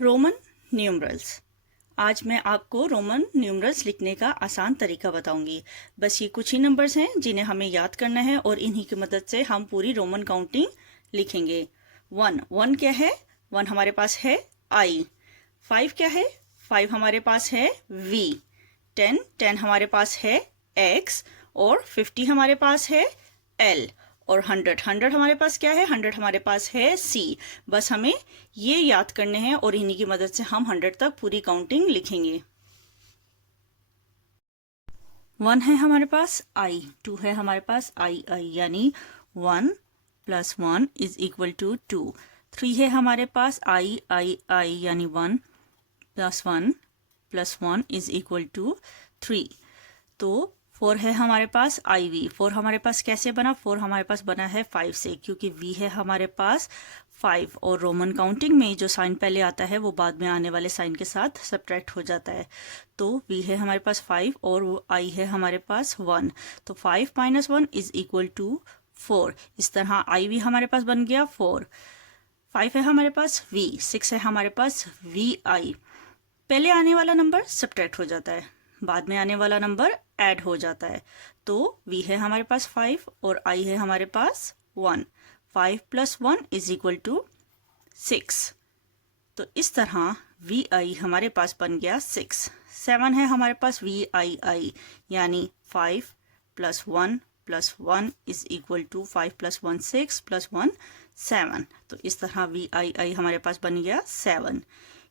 Roman numerals. आज मैं आपको रोमन न्यूमरल्स लिखने का आसान तरीका बताऊंगी। बस ये कुछ ही नंबर्स हैं जिन्हें हमें याद करना है और इन्हीं की मदद से हम पूरी रोमन काउंटिंग लिखेंगे। वन क्या है? वन हमारे पास है आई। फाइव क्या है? फाइव हमारे पास है वी। टेन हमारे पास है एक्स। और 50 हमारे पास है एल। और 100 हमारे पास क्या है? 100 हमारे पास है सी। बस हमें ये याद करने हैं और इन्हीं की मदद से हम 100 तक पूरी काउंटिंग लिखेंगे। 1 है हमारे पास आई। 2 है हमारे पास आई यानी 1 + 1 = 2। 3 है हमारे पास आई यानी 1 + 1 + 1 = 3। तो 4 है हमारे पास आई वी। 4 हमारे पास कैसे बना? 4 हमारे पास बना है 5 से, क्योंकि वी है हमारे पास 5 और रोमन काउंटिंग में जो साइन पहले आता है वो बाद में आने वाले साइन के साथ सब्ट्रैक्ट हो जाता है। तो वी है हमारे पास 5 और वो आई है हमारे पास 1। तो 5 - 1 = 4। इस तरह आई वी हमारे पास बन गया 4। 5 है हमारे पास वी। 6 है हमारे पास वी आई। पहले आने वाला नंबर सब्ट्रैक्ट हो जाता है, बाद में आने वाला नंबर ऐड हो जाता है। तो v है हमारे पास 5 और i है हमारे पास 1। 5 + 1 = 6। तो इस तरह वी आई हमारे पास बन गया 6। 7 है हमारे पास वी आई यानी 5 + 1 + 1 = 5 + 1 6 + 1 7। तो इस तरह वी आई हमारे पास बन गया 7।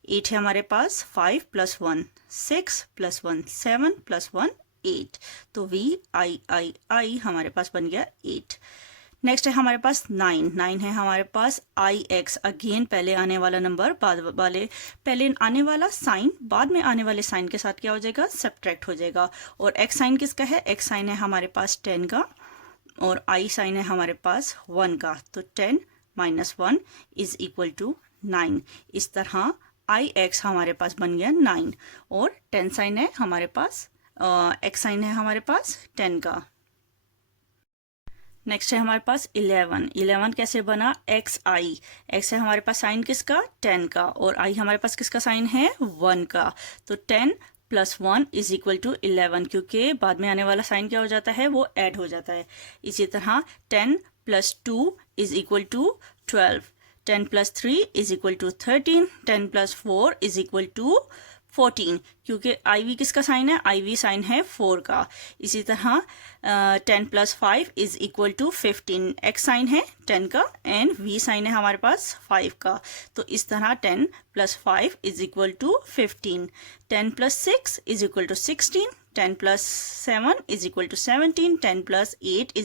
8 है हमारे पास 5 + 1 6 + 1 7 + 1 8। तो वी आई हमारे पास बन गया 8। नेक्स्ट है हमारे पास 9 है हमारे पास आई एक्स। अगेन पहले आने वाला नंबर पहले आने वाला साइन बाद में आने वाले साइन के साथ क्या हो जाएगा? सब्ट्रैक्ट हो जाएगा। और एक्स साइन किसका है? एक्स साइन है हमारे पास 10 का और आई साइन है हमारे पास 1 का। तो 10 - 1 = 9। इस तरह आई एक्स हमारे पास बन गया 9 और 10 साइन है हमारे पास एक्स साइन है हमारे पास 10 का। नेक्स्ट है हमारे पास 11 कैसे बना? एक्स आई। एक्स है हमारे पास साइन किसका? 10 का और आई हमारे पास किसका साइन है? 1 का। तो 10 + 1 = 11, क्योंकि बाद में आने वाला साइन क्या हो जाता है? वो ऐड हो जाता है। इसी तरह 10 + 2 = 12। 10 + 3 = 13। 10 + 4 = 14, क्योंकि आई वी किसका साइन है? आई वी साइन है 4 का। इसी तरह 10 + 5 = 15। एक्स साइन है 10 का एंड वी साइन है हमारे पास 5 का। तो इस तरह 10 + 5 = 15। 10 + 6 = 16। 10 + 7 = 17। 10 + 8 =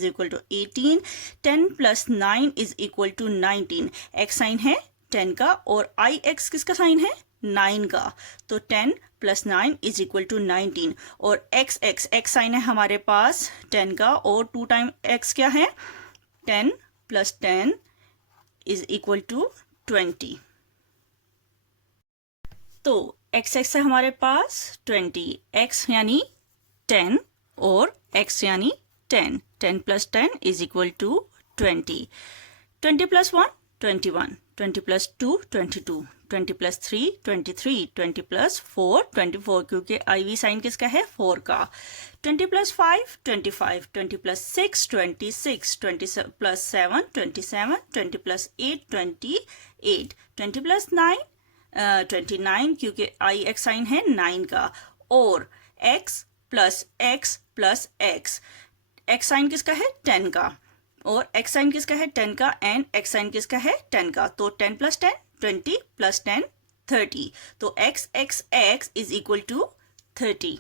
18। 10 + 9 = 19। एक्स साइन है 10 का और आई एक्स किसका साइन है? 9 का। तो 10 + 9 = 19 और एक्स साइन है हमारे पास 10 का और 2 टाइम एक्स क्या है? 10 + 10 = 20। तो एक्स है हमारे पास 20। एक्स यानी 10 और एक्स यानी 10। 10 + 10 = 20। 20 + 1 21। 20 + 2 22। 20 + 3 23। 20 + 4 24, क्योंकि आई वी साइन किसका है? 4 का। 20 + 5 25। 20 + 6 26। 20 + 7 27। 20 + 8 28। 20 + 9 29, क्योंकि आई एक्स साइन है 9 का। और x + x + x। X sign किसका है? 10 का और एक्स साइन किसका है? 10 का एंड एक्स साइन किसका है? 10 का। तो 10 + 10 20 + 10 30। तो x = 30।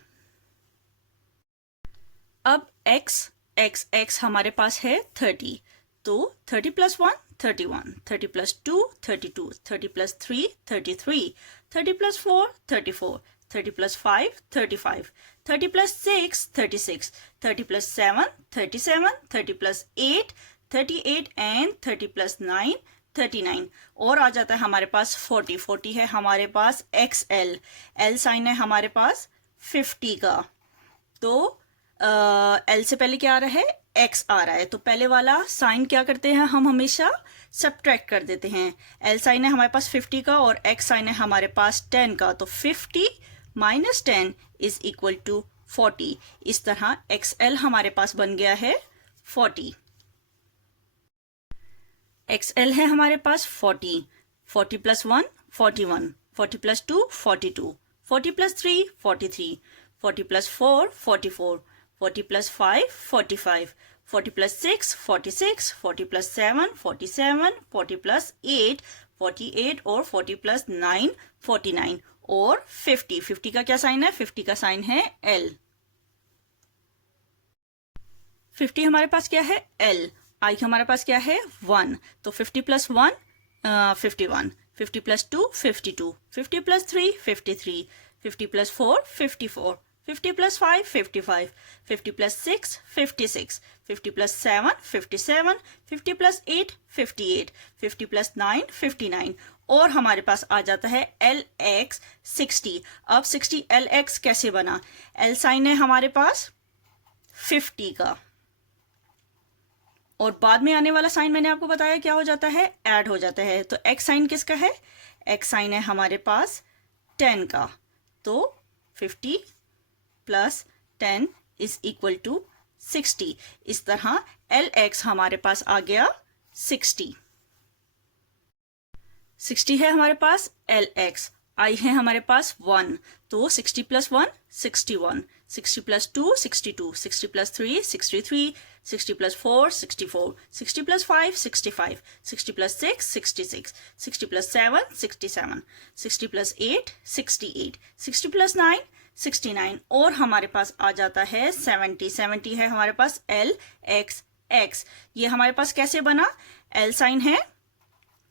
अब x हमारे पास है 30। तो 30 + 1 31। 30 + 2 32। 30 + 3 33। 30 + 4 34। 30 + 5 35। 30 + 6 36। 30 + 7 37। 30 + 8 38 एंड 30 + 9 39। और आ जाता है हमारे पास 40 है हमारे पास एक्स एल। एल साइन है हमारे पास 50 का। तो एल से पहले क्या आ रहा है, एक्स आ रहा है, तो पहले वाला साइन क्या करते हैं हम हमेशा सब्ट्रैक्ट कर देते हैं। एल साइन है हमारे पास 50 का और एक्स साइन है हमारे पास 10 का, तो 50 माइनस 10 इज इक्वल टू 40। इस तरह एक्स एल हमारे पास बन गया है 40। एक्स एल है हमारे पास 40, 40 plus 1 41, 40 plus 2 42, 40 plus 3 43, 40 plus 4 44, 40 plus 5 45, 40 plus 6 46, 40 plus 7 47, 40 plus 8 48 और 40 प्लस 9 49 और 50। 50 का क्या साइन है, 50 का साइन है एल। 50 हमारे पास क्या है, एल। आई हमारे पास क्या है 1, तो 50 plus 1 51, 50 plus 2 52, 50 plus 3 53, 50 plus 4 54, 50 plus 5 55, 50 plus 6 56, 50 plus 7 57, 50 plus 8 58, 50 plus 9 59 और हमारे पास आ जाता है एल एक्स 60। अब 60 एल एक्स कैसे बना, एल साइन है हमारे पास 50 का और बाद में आने वाला साइन मैंने आपको बताया क्या हो जाता है, ऐड हो जाता है। तो एक्स साइन किसका है, एक्स साइन है हमारे पास 10 का, तो 50 प्लस 10 इज इक्वल टू 60। इस तरह एल एक्स हमारे पास आ गया 60। 60 है हमारे पास एल एक्स, आई है हमारे पास 1, तो 60 plus 1 61, 60 plus 2 62, 60 plus 3 63, 60 plus 4 64, 60 plus 5 65, 60 plus 6 66, 60 plus 7 67, 60 plus 8 68, 60 plus 9 69 और हमारे पास आ जाता है 70। 70 है हमारे पास एल एक्स एक्स। ये हमारे पास कैसे बना, एल साइन है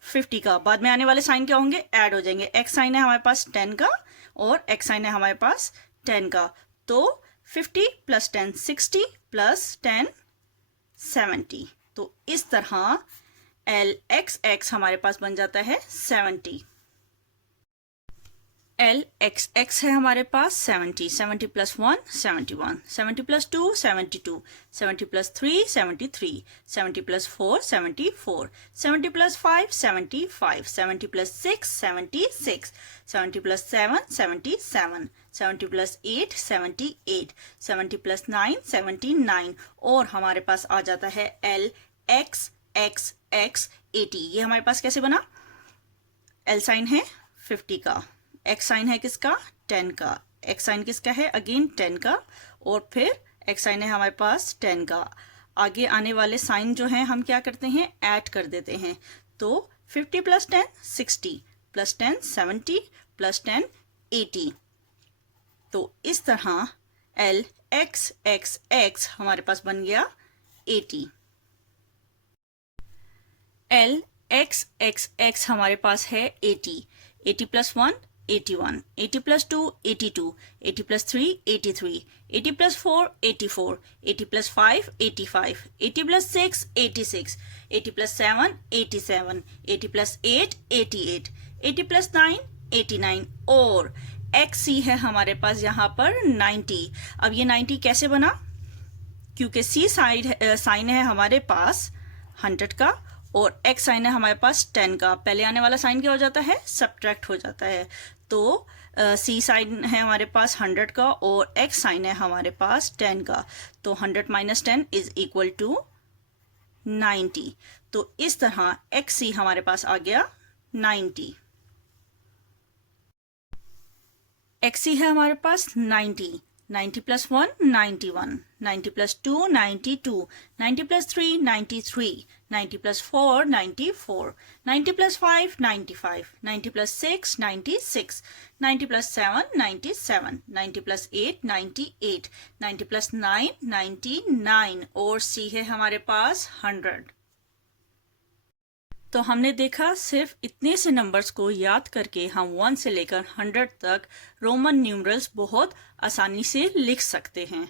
50 का, बाद में आने वाले साइन क्या होंगे, ऐड हो जाएंगे। एक्स साइन है हमारे पास 10 का और एक्स साइन है हमारे पास 10 का, तो 50 प्लस 10 60 प्लस 10 70। तो इस तरह एल एक्स एक्स हमारे पास बन जाता है 70। एल एक्स एक्स है हमारे पास 70, 70 plus 1 71, 70 plus 2 72, 70 plus 3 73, 70 plus 4 74, 70 plus 5 75, 70 plus 6 76, 70 plus 7 77, 70 plus 8 78, 70 plus 9 79 और हमारे पास आ जाता है एल एक्स एक्स एक्स 80। ये हमारे पास कैसे बना, एल साइन है 50 का, एक्स साइन है किसका 10 का, एक्स साइन किसका है अगेन 10 का और फिर एक्स साइन है हमारे पास 10 का। आगे आने वाले साइन जो हैं हम क्या करते हैं, ऐड कर देते हैं। तो 50 प्लस 10 60 प्लस 10 70 प्लस 10 80। तो इस तरह एल एक्स एक्स एक्स हमारे पास बन गया 80। एल एक्स एक्स एक्स हमारे पास है 80, 80 plus 1 81, 80 plus 2 82, 80 plus 3 83, 80 plus 4 84, 80 plus 5 85, 80 plus 6 86, 80 plus 7 87, 80 plus 8 88, 80 plus 9 89 और एक्स सी है हमारे पास यहाँ पर 90। अब ये 90 कैसे बना, क्योंकि सी साइन है हमारे पास 100 का और एक्स साइन है हमारे पास 10 का, पहले आने वाला साइन क्या हो जाता है, सब्ट्रैक्ट हो जाता है। तो सी साइन है हमारे पास 100 का और एक्स साइन है हमारे पास 10 का, तो 100 माइनस 10 इज इक्वल टू 90। तो इस तरह एक्स सी हमारे पास आ गया 90। एक्स सी है हमारे पास 90, 90 plus 1 91, 90 plus 2 92, 90 plus 3 93, 90 plus 4 94, 90 plus 5 95, 90 plus 6 96, 90 plus 7 97, 90 plus 8 98, 90 plus 9 99 और सी है हमारे पास 100। तो हमने देखा सिर्फ इतने से नंबर्स को याद करके हम 1 से लेकर 100 तक रोमन न्यूमरल्स बहुत आसानी से लिख सकते हैं।